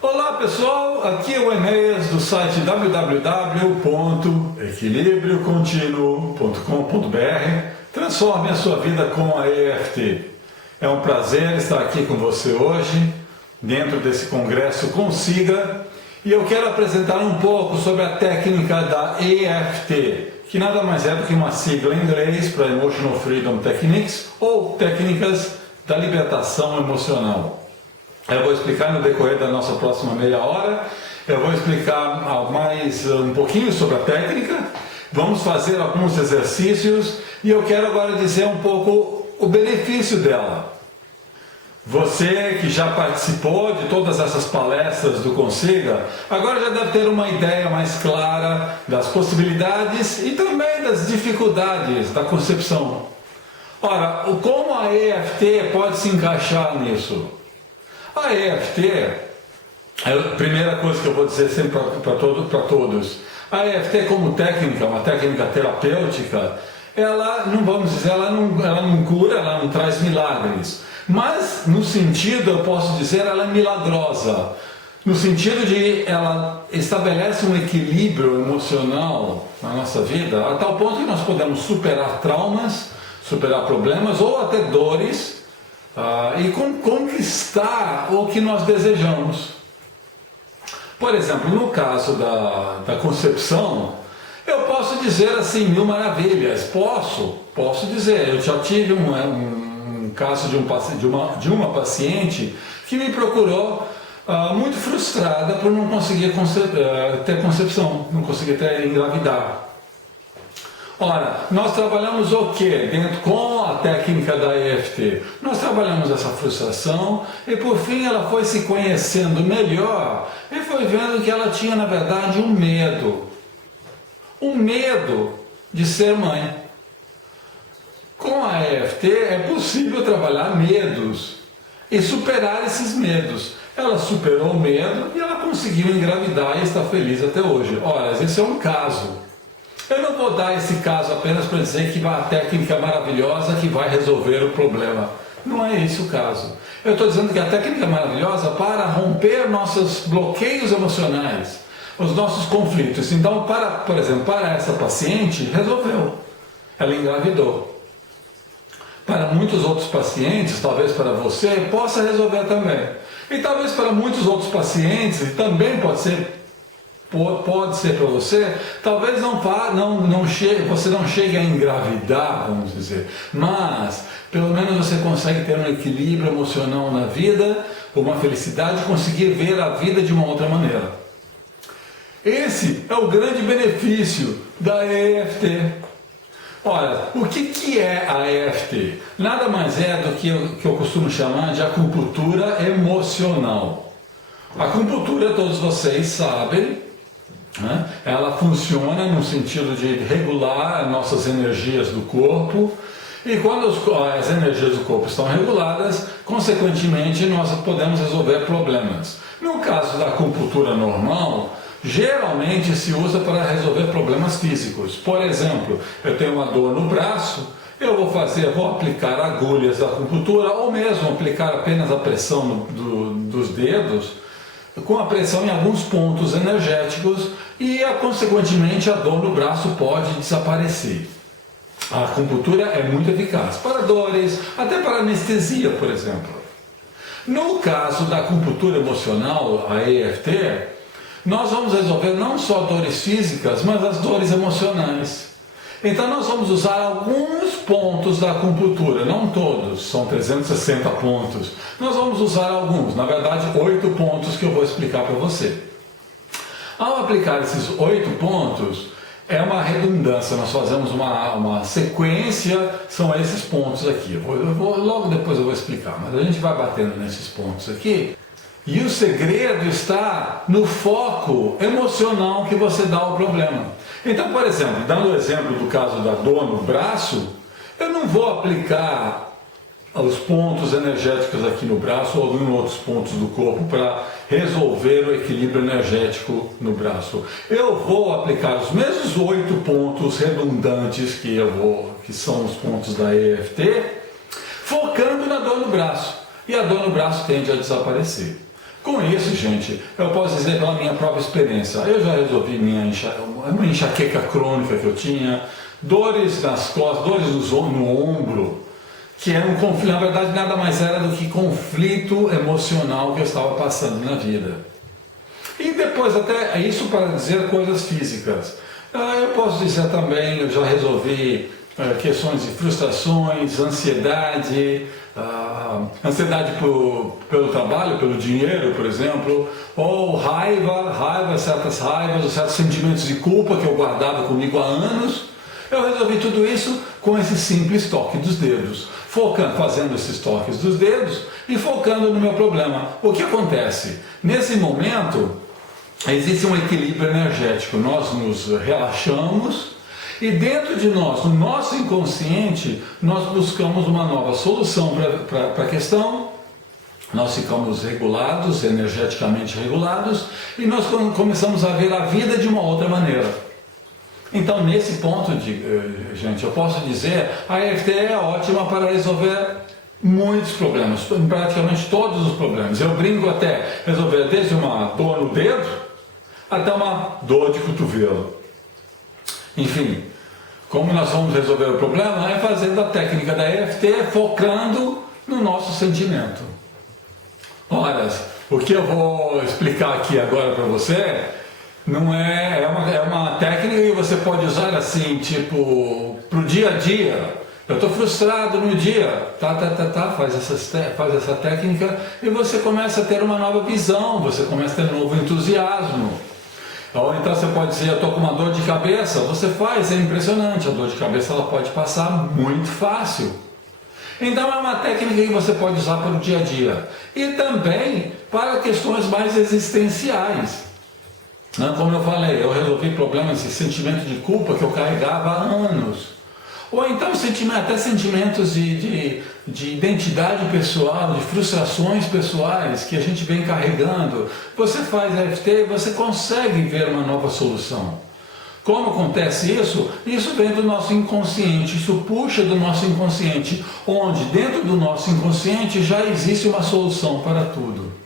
Olá pessoal, aqui é o Enéas do site www.equilibriocontinuo.com.br. Transforme a sua vida com a EFT. É um prazer estar aqui com você hoje, dentro desse congresso Consiga, e eu quero apresentar um pouco sobre a técnica da EFT, que nada mais é do que uma sigla em inglês para Emotional Freedom Techniques, ou Técnicas da Libertação Emocional. Eu vou explicar no decorrer da nossa próxima meia hora, eu vou explicar mais um pouquinho sobre a técnica, vamos fazer alguns exercícios e eu quero agora dizer um pouco o benefício dela. Você que já participou de todas essas palestras do Consiga, agora já deve ter uma ideia mais clara das possibilidades e também das dificuldades da concepção. Ora, como a EFT pode se encaixar nisso? A EFT, a primeira coisa que eu vou dizer sempre para todos, a EFT como técnica, uma técnica terapêutica, ela não vamos dizer, ela não cura, ela não traz milagres, mas no sentido, eu posso dizer, ela é milagrosa, no sentido de ela estabelece um equilíbrio emocional na nossa vida, a tal ponto que nós podemos superar traumas, superar problemas ou até dores, e conquistar o que nós desejamos. Por exemplo, no caso da concepção, eu posso dizer assim, mil maravilhas, posso dizer, eu já tive um caso de uma paciente que me procurou muito frustrada por não conseguir ter concepção, não conseguir engravidar. Ora, nós trabalhamos o que com a técnica da EFT? Nós trabalhamos essa frustração e por fim ela foi se conhecendo melhor e foi vendo que ela tinha na verdade um medo de ser mãe. Com a EFT é possível trabalhar medos e superar esses medos. Ela superou o medo e ela conseguiu engravidar e está feliz até hoje. Ora, esse é um caso. Eu não vou dar esse caso apenas para dizer que a técnica é maravilhosa que vai resolver o problema. Não é esse o caso. Eu estou dizendo que a técnica é maravilhosa para romper nossos bloqueios emocionais, os nossos conflitos. Então, por exemplo, para essa paciente, resolveu. Ela engravidou. Para muitos outros pacientes, talvez para você, possa resolver também. E talvez para muitos outros pacientes, e também pode ser para você, talvez você não chegue a engravidar, vamos dizer, mas pelo menos você consegue ter um equilíbrio emocional na vida, uma felicidade, conseguir ver a vida de uma outra maneira. Esse é o grande benefício da EFT. Ora, o que é a EFT? Nada mais é do que eu costumo chamar de acupuntura emocional. A acupuntura, todos vocês sabem, ela funciona no sentido de regular nossas energias do corpo, e quando as energias do corpo estão reguladas, consequentemente nós podemos resolver problemas. No caso da acupuntura normal, geralmente se usa para resolver problemas físicos. Por exemplo, eu tenho uma dor no braço, eu vou aplicar agulhas da acupuntura, ou mesmo aplicar apenas a pressão dos dedos, com a pressão em alguns pontos energéticos e, consequentemente, a dor no braço pode desaparecer. A acupuntura é muito eficaz para dores, até para anestesia, por exemplo. No caso da acupuntura emocional, a EFT, nós vamos resolver não só dores físicas, mas as dores emocionais. Então nós vamos usar alguns pontos da acupuntura, não todos, são 360 pontos. Nós vamos usar alguns, na verdade 8 pontos que eu vou explicar para você. Ao aplicar esses 8 pontos, é uma redundância, nós fazemos uma sequência, são esses pontos aqui. Logo depois eu vou explicar, mas a gente vai batendo nesses pontos aqui. E o segredo está no foco emocional que você dá ao problema. Então, por exemplo, dando o exemplo do caso da dor no braço, eu não vou aplicar os pontos energéticos aqui no braço ou em outros pontos do corpo para resolver o equilíbrio energético no braço. Eu vou aplicar os mesmos 8 pontos redundantes que são os pontos da EFT, focando na dor no braço. E a dor no braço tende a desaparecer. Com isso, gente, eu posso dizer pela minha própria experiência, eu já resolvi uma enxaqueca crônica que eu tinha, dores nas costas, dores no ombro, que era um conflito, na verdade nada mais era do que conflito emocional que eu estava passando na vida. E depois até isso para dizer coisas físicas. Eu posso dizer também, eu já resolvi questões de frustrações, ansiedade, ansiedade pelo trabalho, pelo dinheiro, por exemplo, ou raiva, certas raivas, ou certos sentimentos de culpa que eu guardava comigo há anos. Eu resolvi tudo isso com esse simples toque dos dedos, fazendo esses toques dos dedos e focando no meu problema. O que acontece? Nesse momento, existe um equilíbrio energético, nós nos relaxamos e dentro de nós, no nosso inconsciente, nós buscamos uma nova solução para a questão, nós ficamos regulados, energeticamente regulados e nós começamos a ver a vida de uma outra maneira. Então, nesse ponto, gente, eu posso dizer, a EFT é ótima para resolver muitos problemas, praticamente todos os problemas. Eu brinco até resolver desde uma dor no dedo até uma dor de cotovelo. Enfim, como nós vamos resolver o problema? É fazendo a técnica da EFT, focando no nosso sentimento. Ora, o que eu vou explicar aqui agora para você não é uma técnica que você pode usar assim, tipo, para o dia a dia. Eu estou frustrado no dia, faz essa técnica e você começa a ter uma nova visão, você começa a ter um novo entusiasmo. Ou então você pode dizer, eu estou com uma dor de cabeça, você faz, é impressionante, a dor de cabeça ela pode passar muito fácil. Então é uma técnica que você pode usar para o dia a dia e também para questões mais existenciais. Como eu falei, eu resolvi problemas de sentimento de culpa que eu carregava há anos. Ou então até sentimentos de identidade pessoal, de frustrações pessoais que a gente vem carregando. Você faz EFT e você consegue ver uma nova solução. Como acontece isso? Isso vem do nosso inconsciente, isso puxa do nosso inconsciente, onde dentro do nosso inconsciente já existe uma solução para tudo.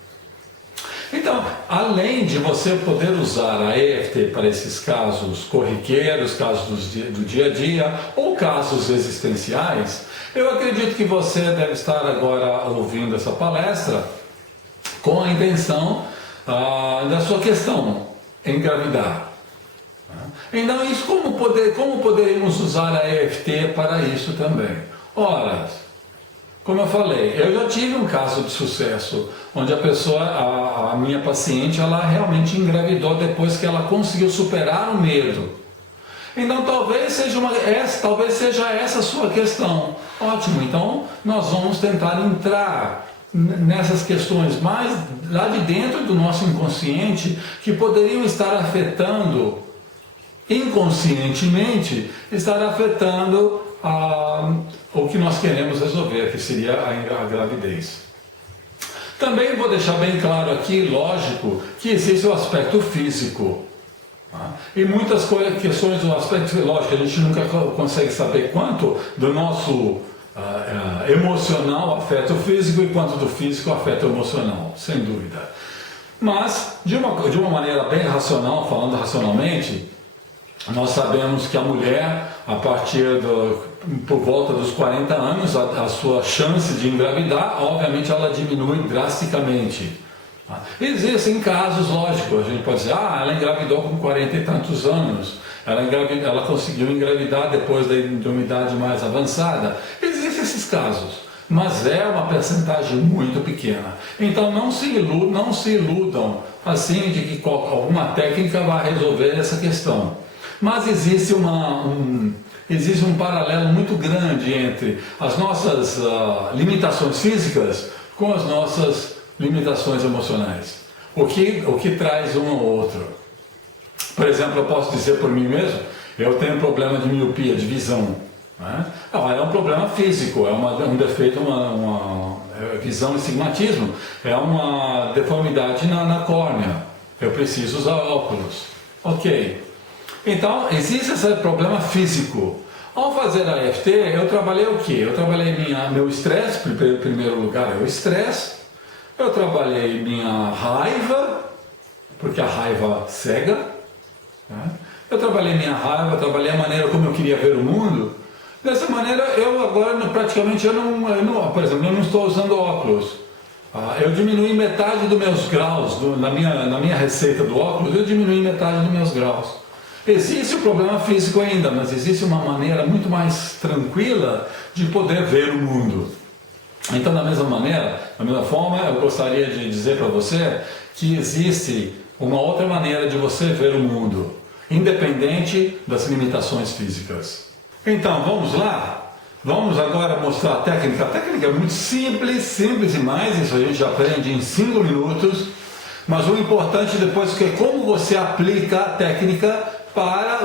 Então, além de você poder usar a EFT para esses casos corriqueiros, casos do dia a dia ou casos existenciais, eu acredito que você deve estar agora ouvindo essa palestra com a intenção da sua questão, engravidar. Então, isso como poderíamos usar a EFT para isso também? Ora, como eu falei, eu já tive um caso de sucesso, onde a minha paciente, ela realmente engravidou depois que ela conseguiu superar o medo. Então talvez seja essa a sua questão. Ótimo, então nós vamos tentar entrar nessas questões mais lá de dentro do nosso inconsciente, que poderiam estar afetando, inconscientemente, o que nós queremos resolver, que seria a gravidez. Também vou deixar bem claro aqui, lógico, que existe o aspecto físico. E muitas questões do aspecto lógico, a gente nunca consegue saber quanto do nosso emocional afeta o físico e quanto do físico afeta o emocional, sem dúvida. Mas, de uma maneira bem racional, falando racionalmente, nós sabemos que a mulher, por volta dos 40 anos, a sua chance de engravidar, obviamente, ela diminui drasticamente. Existem casos, lógico, a gente pode dizer, ela engravidou com 40 e tantos anos, ela conseguiu engravidar depois de uma idade mais avançada. Existem esses casos, mas é uma percentagem muito pequena. Então não se iludam assim de que alguma técnica vai resolver essa questão. Mas existe um paralelo muito grande entre as nossas limitações físicas com as nossas limitações emocionais. O que traz um ao outro. Por exemplo, eu posso dizer por mim mesmo, eu tenho um problema de miopia, de visão. Né? É um problema físico, é um defeito, uma visão e estigmatismo, é uma deformidade na córnea. Eu preciso usar óculos. Ok. Então, existe esse problema físico. Ao fazer a EFT, eu trabalhei o quê? Eu trabalhei meu estresse, em primeiro lugar é o estresse. Eu trabalhei minha raiva, porque a raiva cega, né? Eu trabalhei minha raiva, trabalhei a maneira como eu queria ver o mundo. Dessa maneira, eu agora praticamente, por exemplo, eu não estou usando óculos. Eu diminui metade dos meus graus, na minha receita do óculos, eu diminui metade dos meus graus. Existe o problema físico ainda, mas existe uma maneira muito mais tranquila de poder ver o mundo. Então, da mesma maneira, da mesma forma, eu gostaria de dizer para você que existe uma outra maneira de você ver o mundo, independente das limitações físicas. Então, vamos lá? Vamos agora mostrar a técnica. A técnica é muito simples demais, isso a gente aprende em 5 minutos, mas o importante depois é como você aplica a técnica para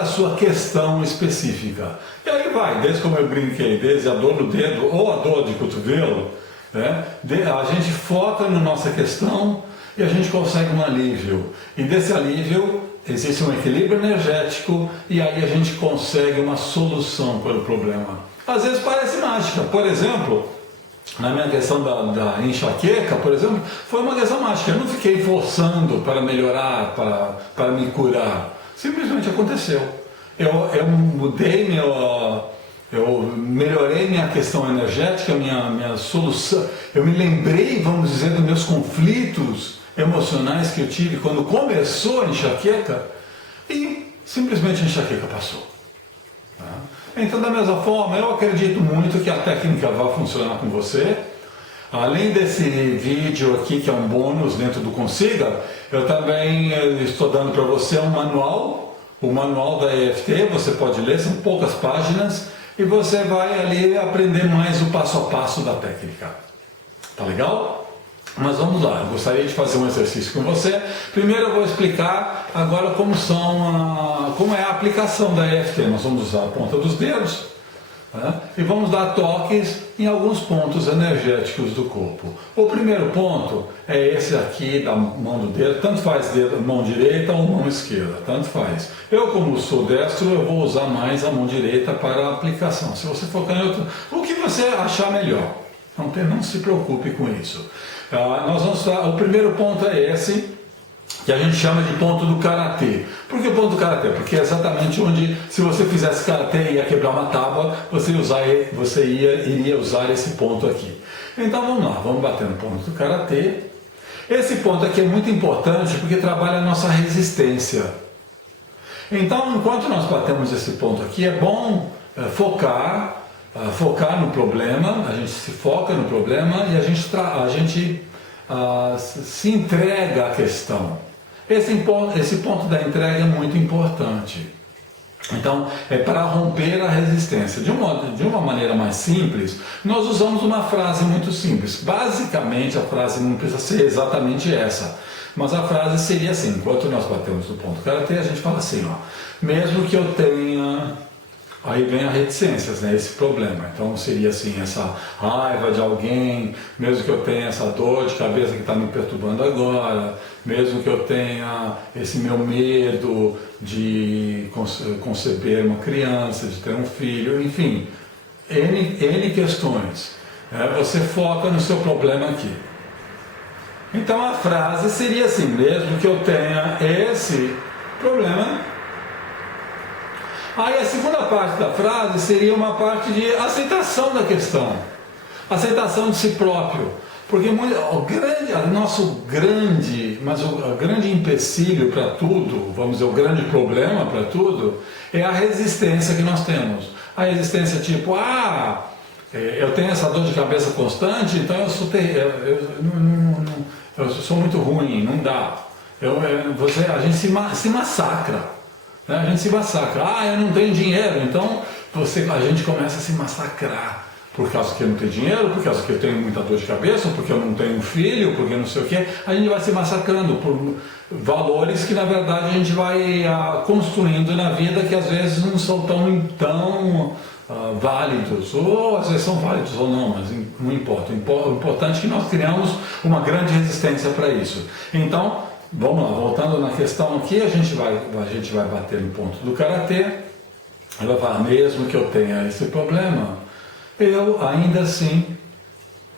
a sua questão específica. E aí vai, desde como eu brinquei, desde a dor no dedo ou a dor de cotovelo, né? A gente foca na nossa questão e a gente consegue um alívio. E desse alívio existe um equilíbrio energético e aí a gente consegue uma solução para o problema. Às vezes parece mágica. Por exemplo, na minha questão da enxaqueca, por exemplo, foi uma questão mágica. Eu não fiquei forçando para melhorar, para me curar. Simplesmente aconteceu. Eu mudei eu melhorei minha questão energética, minha solução. Eu me lembrei, vamos dizer, dos meus conflitos emocionais que eu tive quando começou a enxaqueca e simplesmente a enxaqueca passou. Tá? Então, da mesma forma, eu acredito muito que a técnica vai funcionar com você. Além desse vídeo aqui, que é um bônus dentro do Consiga, eu também estou dando para você um manual, o manual da EFT, você pode ler, são poucas páginas, e você vai ali aprender mais o passo a passo da técnica. Tá legal? Mas vamos lá, eu gostaria de fazer um exercício com você. Primeiro eu vou explicar agora como é a aplicação da EFT. Nós vamos usar a ponta dos dedos, né? E vamos dar toques em alguns pontos energéticos do corpo. O primeiro ponto é esse aqui da mão do dedo, tanto faz mão direita ou mão esquerda, tanto faz. Eu, como sou destro, eu vou usar mais a mão direita para a aplicação. Se você focar em outro, o que você achar melhor, não se preocupe com isso. O primeiro ponto é esse, que a gente chama de ponto do karatê. Por que ponto do karatê? Porque é exatamente onde, se você fizesse karatê e ia quebrar uma tábua, você iria usar esse ponto aqui. Então vamos lá, vamos bater no ponto do karatê. Esse ponto aqui é muito importante porque trabalha a nossa resistência. Então, enquanto nós batemos esse ponto aqui, é bom focar no problema, a gente se foca no problema e a gente se entrega à questão. Esse ponto da entrega é muito importante. Então, é para romper a resistência. De uma maneira mais simples, nós usamos uma frase muito simples. Basicamente, a frase não precisa ser exatamente essa, mas a frase seria assim: enquanto nós batemos no ponto karatê, a gente fala assim, ó, mesmo que eu tenha... Aí vem a reticências, né? Esse problema. Então seria assim, essa raiva de alguém, mesmo que eu tenha essa dor de cabeça que está me perturbando agora, mesmo que eu tenha esse meu medo de conceber uma criança, de ter um filho, enfim, N questões. Você foca no seu problema aqui. Então a frase seria assim: mesmo que eu tenha esse problema. Aí a segunda parte da frase seria uma parte de aceitação da questão, aceitação de si próprio, porque o grande empecilho para tudo, vamos dizer, o grande problema para tudo, é a resistência que nós temos. A resistência tipo, eu tenho essa dor de cabeça constante, então eu sou muito ruim, não dá. A gente se massacra. A gente se massacra. Eu não tenho dinheiro, então a gente começa a se massacrar por causa que eu não tenho dinheiro, por causa que eu tenho muita dor de cabeça, porque eu não tenho um filho, porque não sei o que. A gente vai se massacrando por valores que na verdade a gente vai construindo na vida, que às vezes não são tão válidos, ou às vezes são válidos ou não, mas não importa. O importante é que nós criamos uma grande resistência para isso. Então, vamos lá, voltando na questão aqui, a gente vai bater no ponto do karatê. Ela vai falar, mesmo que eu tenha esse problema, eu ainda assim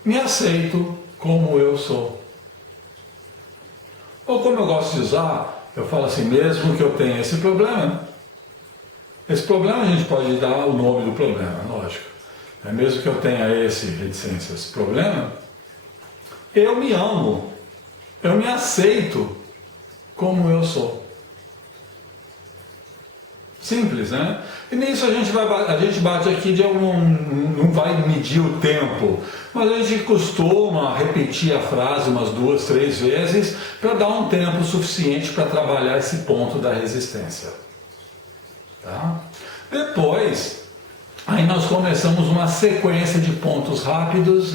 me aceito como eu sou. Ou como eu gosto de usar, eu falo assim, mesmo que eu tenha esse problema, esse problema a gente pode dar o nome do problema, lógico. Mesmo que eu tenha esse problema, eu me amo, eu me aceito como eu sou. Simples, né? E nisso a gente bate aqui, não vai medir o tempo, mas a gente costuma repetir a frase umas 2, 3 vezes para dar um tempo suficiente para trabalhar esse ponto da resistência. Tá? Depois, aí nós começamos uma sequência de pontos rápidos,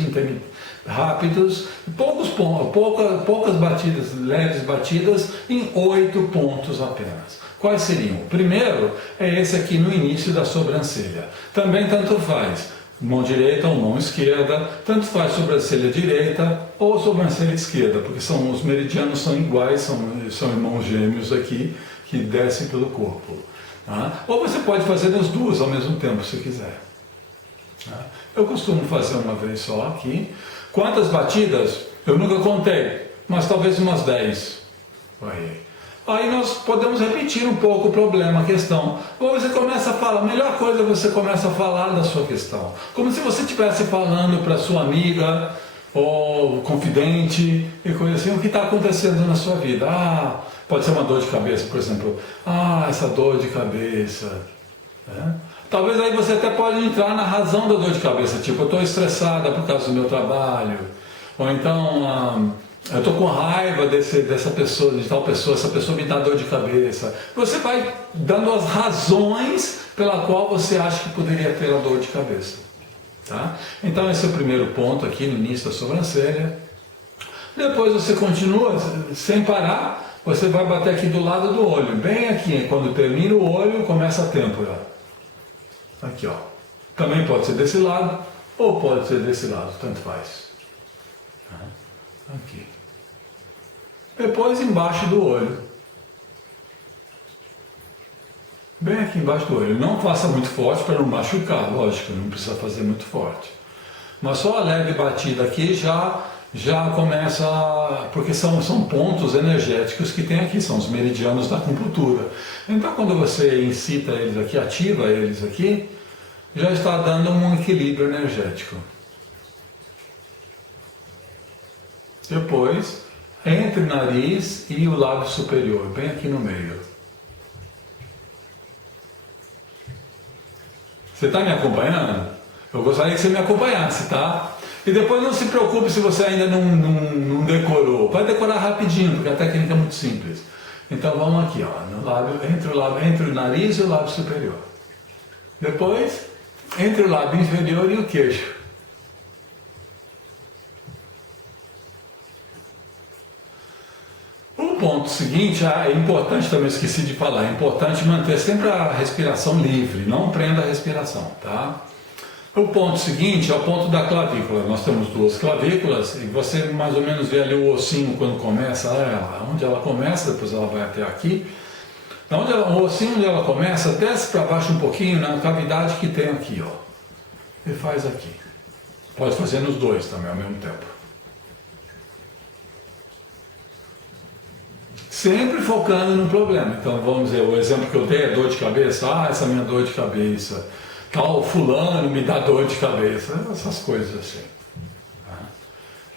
poucas batidas, leves batidas, em 8 pontos apenas. Quais seriam? O primeiro é esse aqui no início da sobrancelha. Também tanto faz mão direita ou mão esquerda, tanto faz sobrancelha direita ou sobrancelha esquerda, porque os meridianos são iguais, são irmãos gêmeos aqui que descem pelo corpo. Tá? Ou você pode fazer as duas ao mesmo tempo, se quiser. Tá? Eu costumo fazer uma vez só aqui. Quantas batidas? Eu nunca contei, mas talvez umas 10. Aí nós podemos repetir um pouco o problema, a questão. Ou você começa a falar, a melhor coisa é você começa a falar da sua questão. Como se você estivesse falando para sua amiga ou confidente e coisa assim, o que está acontecendo na sua vida. Pode ser uma dor de cabeça, por exemplo. Essa dor de cabeça. Talvez aí você até pode entrar na razão da dor de cabeça, tipo, eu estou estressada por causa do meu trabalho. Ou então, eu estou com raiva dessa pessoa, de tal pessoa, essa pessoa me dá dor de cabeça. Você vai dando as razões pela qual você acha que poderia ter a dor de cabeça. Tá? Então esse é o primeiro ponto aqui no início da sobrancelha. Depois você continua sem parar, você vai bater aqui do lado do olho, bem aqui, quando termina o olho, começa a têmpora. Aqui, ó. Também pode ser desse lado, ou pode ser desse lado, tanto faz. Aqui. Depois embaixo do olho. Bem aqui embaixo do olho. Não faça muito forte para não machucar, lógico, não precisa fazer muito forte. Mas só a leve batida aqui já começa, porque são pontos energéticos que tem aqui, são os meridianos da acupuntura. Então quando você incita eles aqui, ativa eles aqui, já está dando um equilíbrio energético. Depois, entre o nariz e o lábio superior, bem aqui no meio. Você está me acompanhando? Eu gostaria que você me acompanhasse, tá? E depois não se preocupe se você ainda não decorou. Vai decorar rapidinho, porque a técnica é muito simples. Então vamos aqui, ó, no lábio, entre o nariz e o lábio superior. Depois, entre o lábio inferior e o queixo. O ponto seguinte, é importante também, esqueci de falar, é importante manter sempre a respiração livre, não prenda a respiração, tá? O ponto seguinte é o ponto da clavícula. Nós temos 2 clavículas e você mais ou menos vê ali o ossinho quando começa, onde ela começa, depois ela vai até aqui. O ossinho onde ela começa, desce para baixo um pouquinho na cavidade que tem aqui, ó. E faz aqui. Pode fazer nos 2 também ao mesmo tempo. Sempre focando no problema. Então vamos dizer, o exemplo que eu dei é dor de cabeça. Essa minha dor de cabeça. Tal fulano me dá dor de cabeça. Essas coisas assim.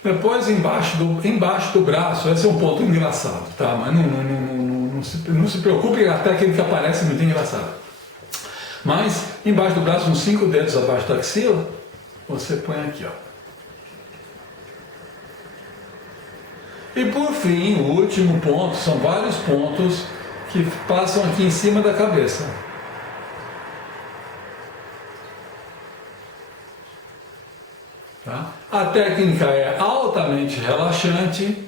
Depois embaixo do braço, esse é um ponto engraçado, tá? Mas não se preocupe, a técnica parece muito engraçada. Mas embaixo do braço, uns 5 dedos abaixo da axila, você põe aqui, ó. E por fim, o último ponto, são vários pontos que passam aqui em cima da cabeça. Tá? A técnica é altamente relaxante,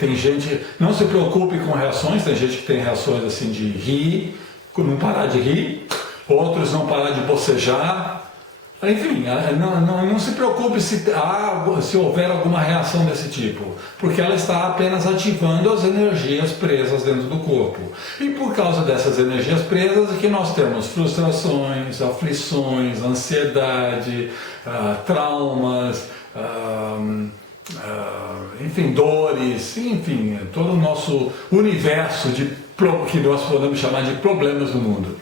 tem gente, não se preocupe com reações, tem gente que tem reações assim de rir, não parar de rir, outros não parar de bocejar. Enfim, não se preocupe se houver alguma reação desse tipo, porque ela está apenas ativando as energias presas dentro do corpo. E por causa dessas energias presas é que nós temos frustrações, aflições, ansiedade, traumas, enfim, dores, enfim, todo o nosso universo que nós podemos chamar de problemas do mundo.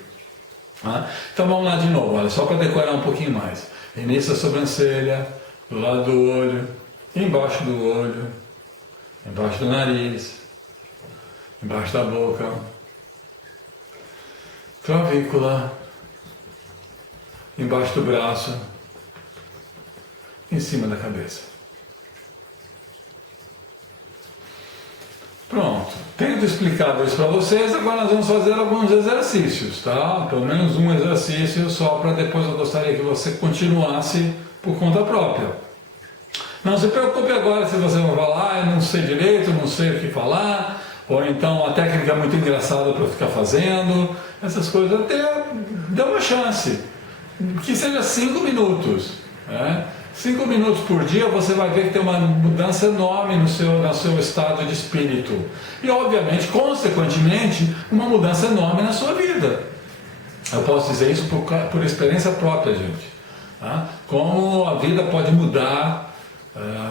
Tá? Então vamos lá de novo, olha, só para decorar um pouquinho mais. Início da sobrancelha, do lado do olho, embaixo do olho, embaixo do nariz, embaixo da boca, clavícula, embaixo do braço, em cima da cabeça. Pronto, tendo explicado isso para vocês, agora nós vamos fazer alguns exercícios, tá? Pelo menos um exercício só para depois eu gostaria que você continuasse por conta própria. Não se preocupe agora se você vai falar, eu não sei direito, não sei o que falar, ou então a técnica é muito engraçada para ficar fazendo, essas coisas, até dê uma chance, que seja 5 minutos, né? 5 minutos por dia você vai ver que tem uma mudança enorme no seu estado de espírito. E obviamente, consequentemente, uma mudança enorme na sua vida. Eu posso dizer isso por experiência própria, gente. Tá? Como a vida pode mudar,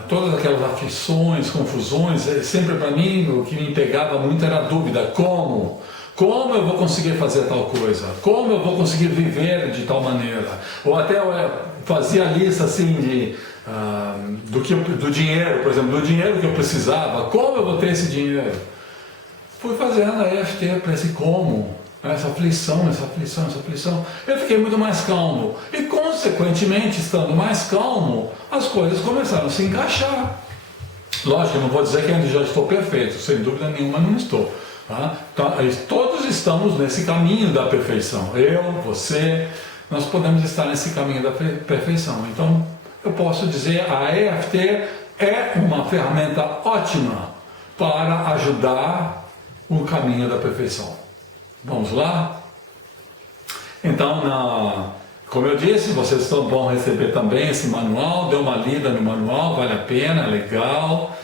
todas aquelas aflições, confusões, sempre para mim o que me pegava muito era a dúvida, como? Como eu vou conseguir fazer tal coisa? Como eu vou conseguir viver de tal maneira? Ou até fazia a lista assim do dinheiro, por exemplo, do dinheiro que eu precisava. Como eu vou ter esse dinheiro? Fui fazendo a EFT para esse como, essa aflição. Eu fiquei muito mais calmo. E consequentemente, estando mais calmo, as coisas começaram a se encaixar. Lógico, eu não vou dizer que ainda já estou perfeito, sem dúvida nenhuma não estou. Tá? Todos estamos nesse caminho da perfeição. Eu, você, nós podemos estar nesse caminho da perfeição. Então, eu posso dizer, a EFT é uma ferramenta ótima para ajudar o caminho da perfeição. Vamos lá? Então, como eu disse, vocês vão receber também esse manual, dê uma lida no manual, vale a pena, é legal.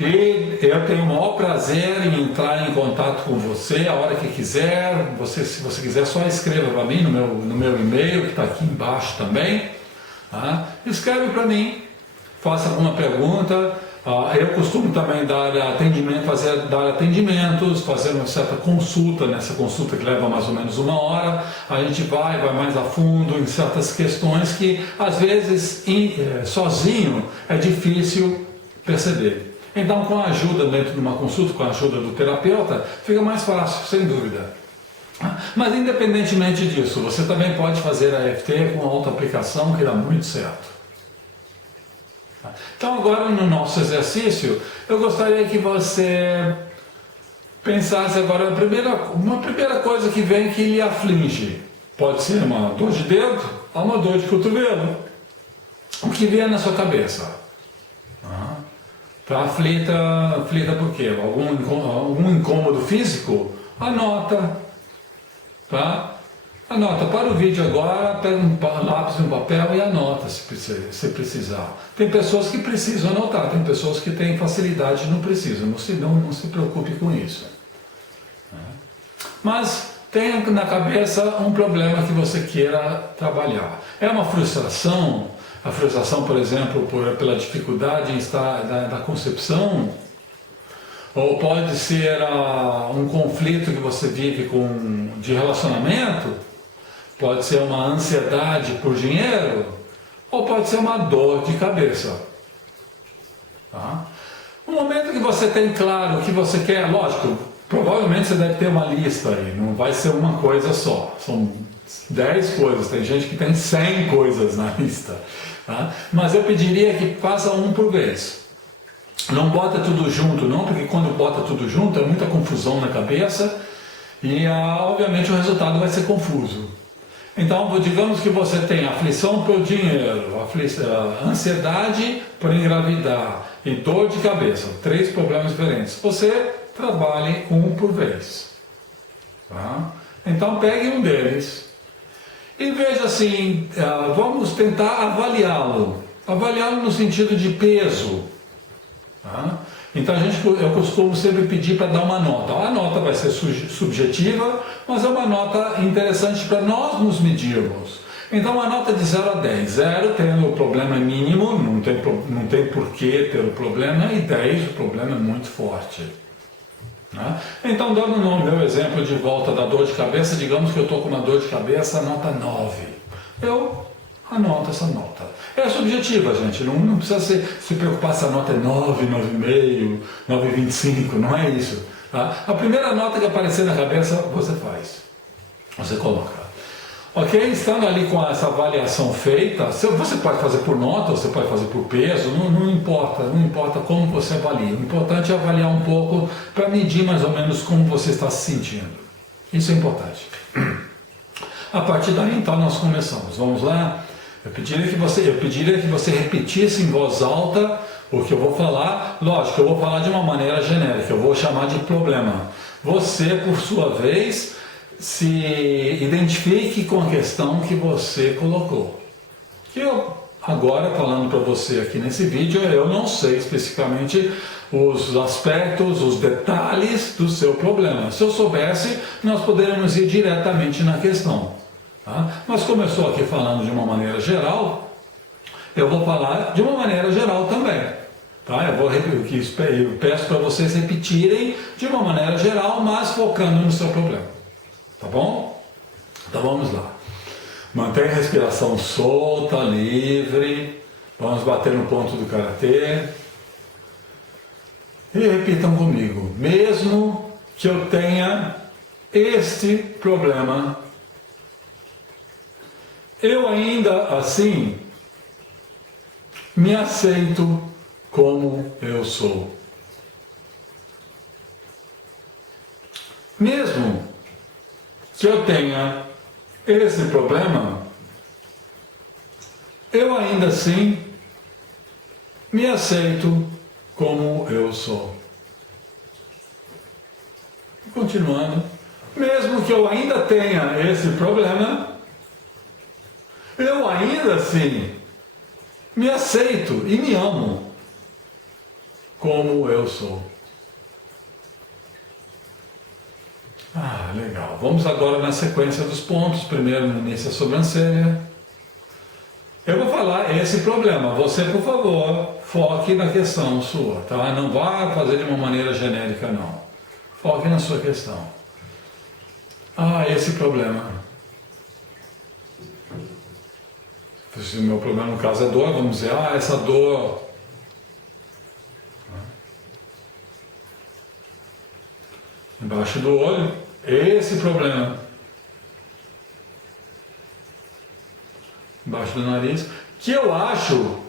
E eu tenho o maior prazer em entrar em contato com você a hora que quiser. Se você quiser, só escreva para mim no meu e-mail, que está aqui embaixo também. Tá? Escreve para mim, faça alguma pergunta. Eu costumo também dar atendimentos, fazer uma certa consulta, nessa consulta que leva mais ou menos 1 hora. A gente vai mais a fundo em certas questões que, às vezes, sozinho é difícil perceber. Então, com a ajuda dentro de uma consulta, com a ajuda do terapeuta, fica mais fácil, sem dúvida. Mas, independentemente disso, você também pode fazer a EFT com autoaplicação, que dá muito certo. Então, agora no nosso exercício, eu gostaria que você pensasse agora uma primeira coisa que vem que lhe aflige. Pode ser uma dor de dedo ou uma dor de cotovelo. O que vier na sua cabeça. Está aflita por quê? Algum incômodo físico? Anota. Tá? Anota, para o vídeo agora, pega um lápis e um papel e anota se precisar. Tem pessoas que precisam anotar, tem pessoas que têm facilidade e não precisam, não se preocupe com isso. Mas tenha na cabeça um problema que você queira trabalhar. É uma frustração? A frustração, por exemplo, pela dificuldade da concepção, ou pode ser um conflito que você vive de relacionamento, pode ser uma ansiedade por dinheiro, ou pode ser uma dor de cabeça. Tá? No momento que você tem claro o que você quer, lógico, provavelmente você deve ter uma lista aí, não vai ser uma coisa só, são 10 coisas, tem gente que tem 100 coisas na lista. Tá? Mas eu pediria que faça um por vez. Não bota tudo junto não, porque quando bota tudo junto é muita confusão na cabeça e obviamente o resultado vai ser confuso. Então, digamos que você tem aflição pelo dinheiro, ansiedade por engravidar e dor de cabeça, 3 problemas diferentes. Você trabalhe um por vez. Tá? Então pegue um deles e veja assim, vamos tentar avaliá-lo no sentido de peso. Tá? Então eu costumo sempre pedir para dar uma nota. A nota vai ser subjetiva, mas é uma nota interessante para nós nos medirmos. Então uma nota de 0 a 10. 0 tendo o problema mínimo, não tem por que ter o problema, e 10 o problema é muito forte. Né? Então, dando no meu exemplo de volta da dor de cabeça, digamos que eu estou com uma dor de cabeça nota 9. Eu anoto essa nota. É subjetiva, gente, não precisa se preocupar se a nota é 9, 9,5, 9,25, não é isso. Tá? A primeira nota que aparecer na cabeça, você faz. Você coloca. Ok? Estando ali com essa avaliação feita, você pode fazer por nota, você pode fazer por peso, não importa como você avalia. O importante é avaliar um pouco para medir mais ou menos como você está se sentindo. Isso é importante. A partir daí, então, nós começamos. Vamos lá? Eu pediria que você repetisse em voz alta o que eu vou falar. Lógico, eu vou falar de uma maneira genérica, eu vou chamar de problema. Você, por sua vez, se identifique com a questão que você colocou. Que eu, agora, falando para você aqui nesse vídeo, eu não sei especificamente os aspectos, os detalhes do seu problema. Se eu soubesse, nós poderíamos ir diretamente na questão. Tá? Mas como eu estou aqui falando de uma maneira geral, eu vou falar de uma maneira geral também. Tá? Eu peço para vocês repetirem de uma maneira geral, mas focando no seu problema. Tá bom? Então vamos lá. Mantenha a respiração solta, livre. Vamos bater no ponto do karatê. E repitam comigo. Mesmo que eu tenha este problema, eu ainda assim me aceito como eu sou. Mesmo que eu tenha esse problema, eu ainda assim me aceito como eu sou. Continuando, mesmo que eu ainda tenha esse problema, eu ainda assim me aceito e me amo como eu sou. Ah, legal. Vamos agora na sequência dos pontos. Primeiro no início a sobrancelha. Eu vou falar esse problema. Você, por favor, foque na questão sua, tá? Não vá fazer de uma maneira genérica, não. Foque na sua questão. Ah, esse problema. Se o meu problema no caso é dor, vamos dizer, essa dor. Embaixo do olho, esse problema. Embaixo do nariz, que eu acho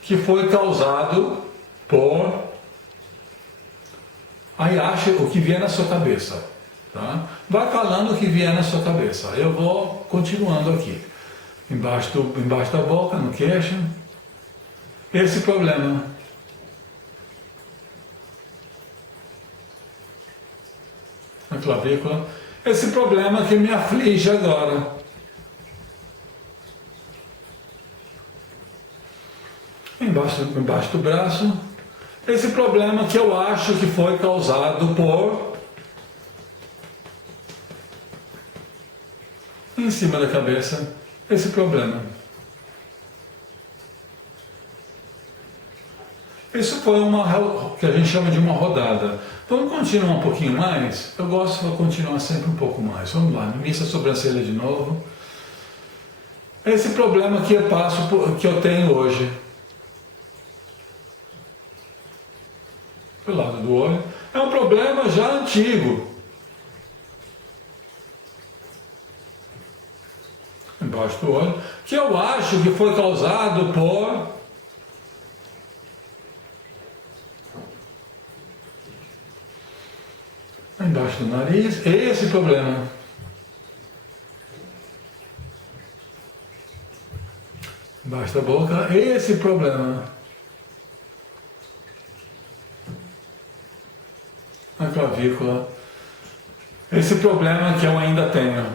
que foi causado por... Aí acha o que vier na sua cabeça. Tá? Vai falando o que vier na sua cabeça. Eu vou continuando aqui. Embaixo da boca, no queixo. Esse problema. Na clavícula. Esse problema que me aflige agora. Embaixo do braço. Esse problema que eu acho que foi causado por... Em cima da cabeça. Esse problema. Isso foi que a gente chama de uma rodada. Vamos continuar um pouquinho mais? Eu gosto de continuar sempre um pouco mais. Vamos lá, início a sobrancelha de novo. Esse problema que que eu tenho hoje. Pelo lado do olho. É um problema já antigo. Embaixo do olho. Que eu acho que foi causado por... Embaixo do nariz, esse problema. Embaixo da boca, esse problema. Na clavícula, esse problema que eu ainda tenho.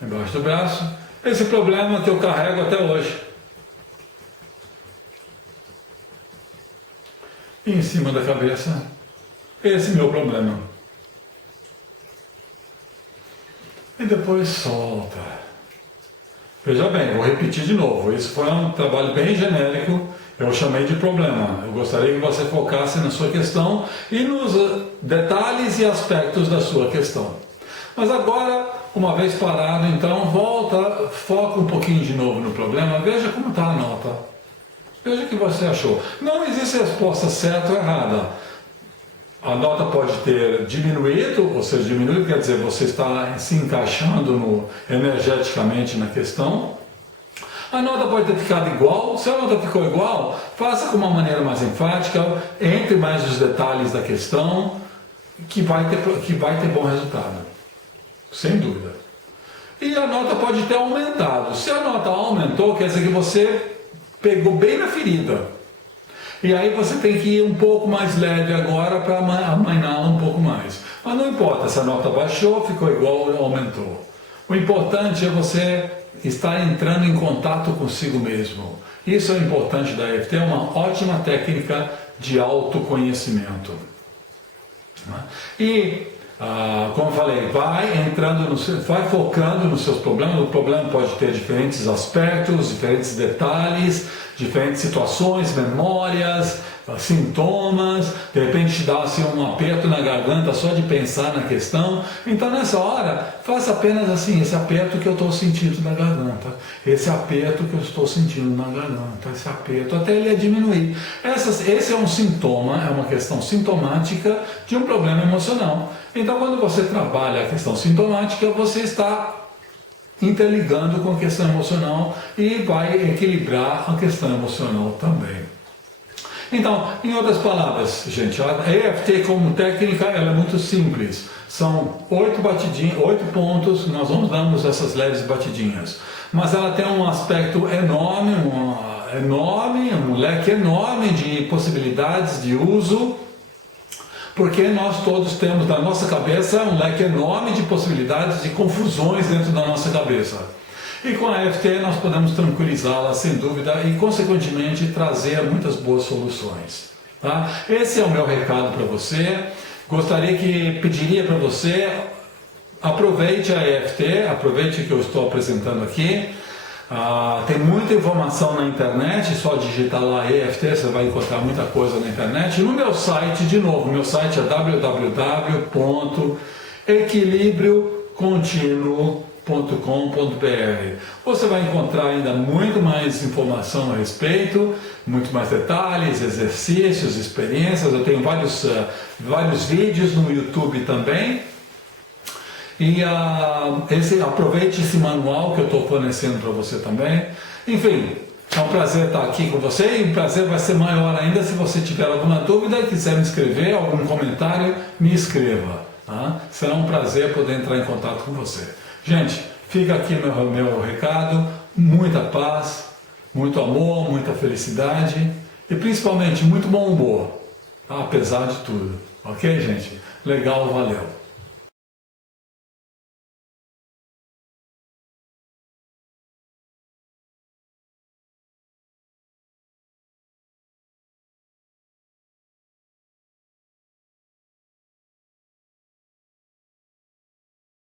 Embaixo do braço, esse problema que eu carrego até hoje. E em cima da cabeça, esse meu problema. e depois solta. Veja bem, vou repetir de novo, isso foi um trabalho bem genérico, eu chamei de problema. Eu gostaria que você focasse na sua questão e nos detalhes e aspectos da sua questão. Mas agora, uma vez parado, então, volta, foca um pouquinho de novo no problema, veja como está a nota. Veja o que você achou. Não existe resposta certa ou errada. A nota pode ter diminuído, ou seja, diminuído quer dizer você está se encaixando energeticamente na questão. A nota pode ter ficado igual. Se a nota ficou igual, faça com uma maneira mais enfática, entre mais os detalhes da questão, que vai ter bom resultado. Sem dúvida. E a nota pode ter aumentado. Se a nota aumentou, quer dizer que você pegou bem na ferida. E aí você tem que ir um pouco mais leve agora para amainá-la um pouco mais. Mas não importa se a nota baixou, ficou igual ou aumentou. O importante é você estar entrando em contato consigo mesmo. Isso é importante da EFT, é uma ótima técnica de autoconhecimento. E, como eu falei, vai focando nos seus problemas. O problema pode ter diferentes aspectos, diferentes detalhes, diferentes situações, memórias, sintomas. De repente te dá assim, um aperto na garganta só de pensar na questão. Então nessa hora, faça apenas assim, esse aperto que eu estou sentindo na garganta, esse aperto que eu estou sentindo na garganta, esse aperto, até ele diminuir. Esse é um sintoma, é uma questão sintomática de um problema emocional. Então quando você trabalha a questão sintomática, você está interligando com a questão emocional e vai equilibrar a questão emocional também. Então, em outras palavras, gente, a EFT como técnica ela é muito simples. São 8 pontos, nós vamos dando essas leves batidinhas. Mas ela tem um aspecto enorme, um leque enorme de possibilidades de uso, porque nós todos temos na nossa cabeça um leque enorme de possibilidades de confusões dentro da nossa cabeça. E com a EFT nós podemos tranquilizá-la sem dúvida e consequentemente trazer muitas boas soluções. Tá? Esse é o meu recado para você. Pediria para você, aproveite a EFT, aproveite que eu estou apresentando aqui. Tem muita informação na internet, só digitar lá EFT, você vai encontrar muita coisa na internet. E no meu site, de novo, meu site é www.equilibriocontinuo.com.br. Você vai encontrar ainda muito mais informação a respeito, muito mais detalhes, exercícios, experiências. Eu tenho vários vídeos no YouTube também. E aproveite esse manual que eu estou fornecendo para você também. Enfim, é um prazer estar aqui com você e o prazer vai ser maior ainda se você tiver alguma dúvida, quiser me escrever, algum comentário, me escreva. Tá? Será um prazer poder entrar em contato com você. Gente, fica aqui meu recado, muita paz, muito amor, muita felicidade e principalmente muito bom humor, tá? Apesar de tudo. Ok, gente? Legal, valeu.